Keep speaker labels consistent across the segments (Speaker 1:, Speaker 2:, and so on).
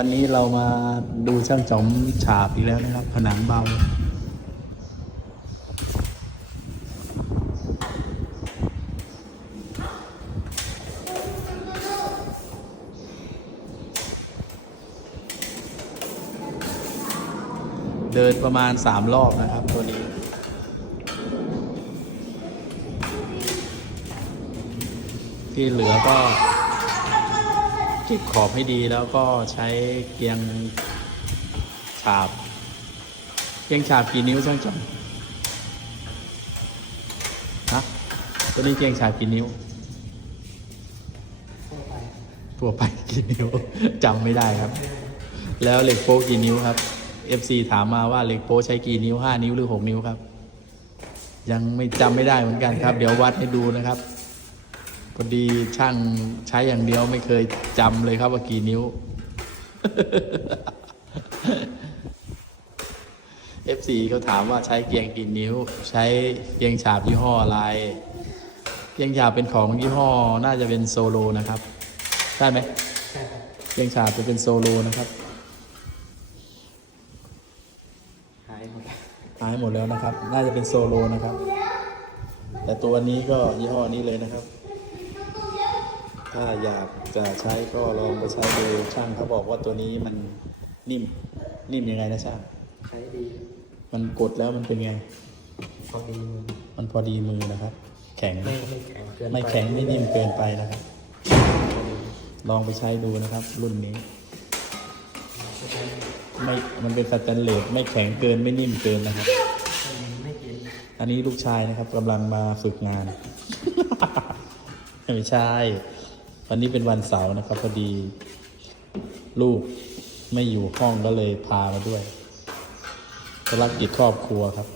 Speaker 1: วันนี้เรามาดูช่างจอมฉาบอีกแล้วนะครับ ผนังเบา เดินประมาณสามรอบนะครับตัวนี้ที่เหลือก็ เก็บขอบให้ดีแล้วก็ใช้เกียงฉาบ เกียงฉาบกี่นิ้วช่างจอมฮะตัวนี้เกียงฉาบกี่นิ้วทั่วไปกี่นิ้วจำไม่ได้ครับ แล้วเหล็กโป๊กี่นิ้วครับ FC ถามมาว่าเหล็กโป๊ใช้กี่นิ้ว 5 นิ้วหรือ 6 นิ้วครับ ยังไม่จำไม่ได้เหมือนกันครับ เดี๋ยววัดให้ดูนะครับ พอดีช่างใช้อย่างเดียวไม่เคยจำเลยครับว่ากี่นิ้ว FC เขาถามว่าใช้เกียงกี่นิ้ว ใช้เกียงฉาบยี่ห้ออะไร เกียงฉาบเป็นของยี่ห้อน่าจะเป็นโซโลนะครับใช่ไหม
Speaker 2: ใช่ครับ
Speaker 1: เกียงฉาบจะเป็นโซโลนะครับ
Speaker 2: หายหมด
Speaker 1: หายหมดแล้วนะครับ น่าจะเป็นโซโลนะครับ แต่ตัวนี้ก็ยี่ห้อนี้เลยนะครับ ถ้าอยากจะใช้ก็ลองไปใช้ดูช่างเขาบอกว่าตัวนี้มันนิ่มนิ่มยังไงนะช่าง
Speaker 2: ใช้ดี
Speaker 1: มันกดแล้วมันเป็นไง
Speaker 2: พอดีมือ
Speaker 1: มันพอดีมือนะครับ แข็ง
Speaker 2: ไม่ไม่แข็งเกินป
Speaker 1: ไม่แข็งไม่นิ่มเกินไปนะครับ ลองไปใช้ดูนะครับ รุ่นนี้ ไม่มันเป็นสแตนเลสไม่แข็งเกินไม่นิ่มเกินนะครับ
Speaker 2: ไม่กิน
Speaker 1: อันนี้ลูกชายนะครับกำลังมาฝึกงาน ไม่ใช่ วันนี้เป็นวันเสาร์นะครับพอดีลูกไม่อยู่ห้องก็เลยพามาด้วยธุรกิจครอบครัวครับ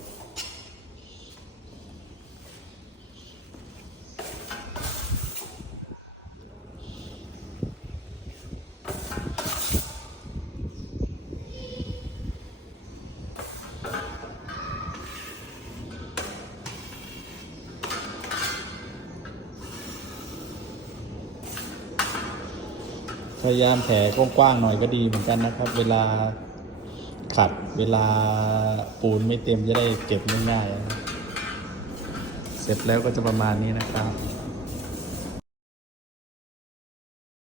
Speaker 1: พยายามแผลกว้างๆหน่อยก็ดีเหมือนกันนะครับ เวลาขัดเวลาปูนไม่เต็มจะได้เก็บง่ายๆเสร็จแล้วก็จะประมาณนี้นะครับ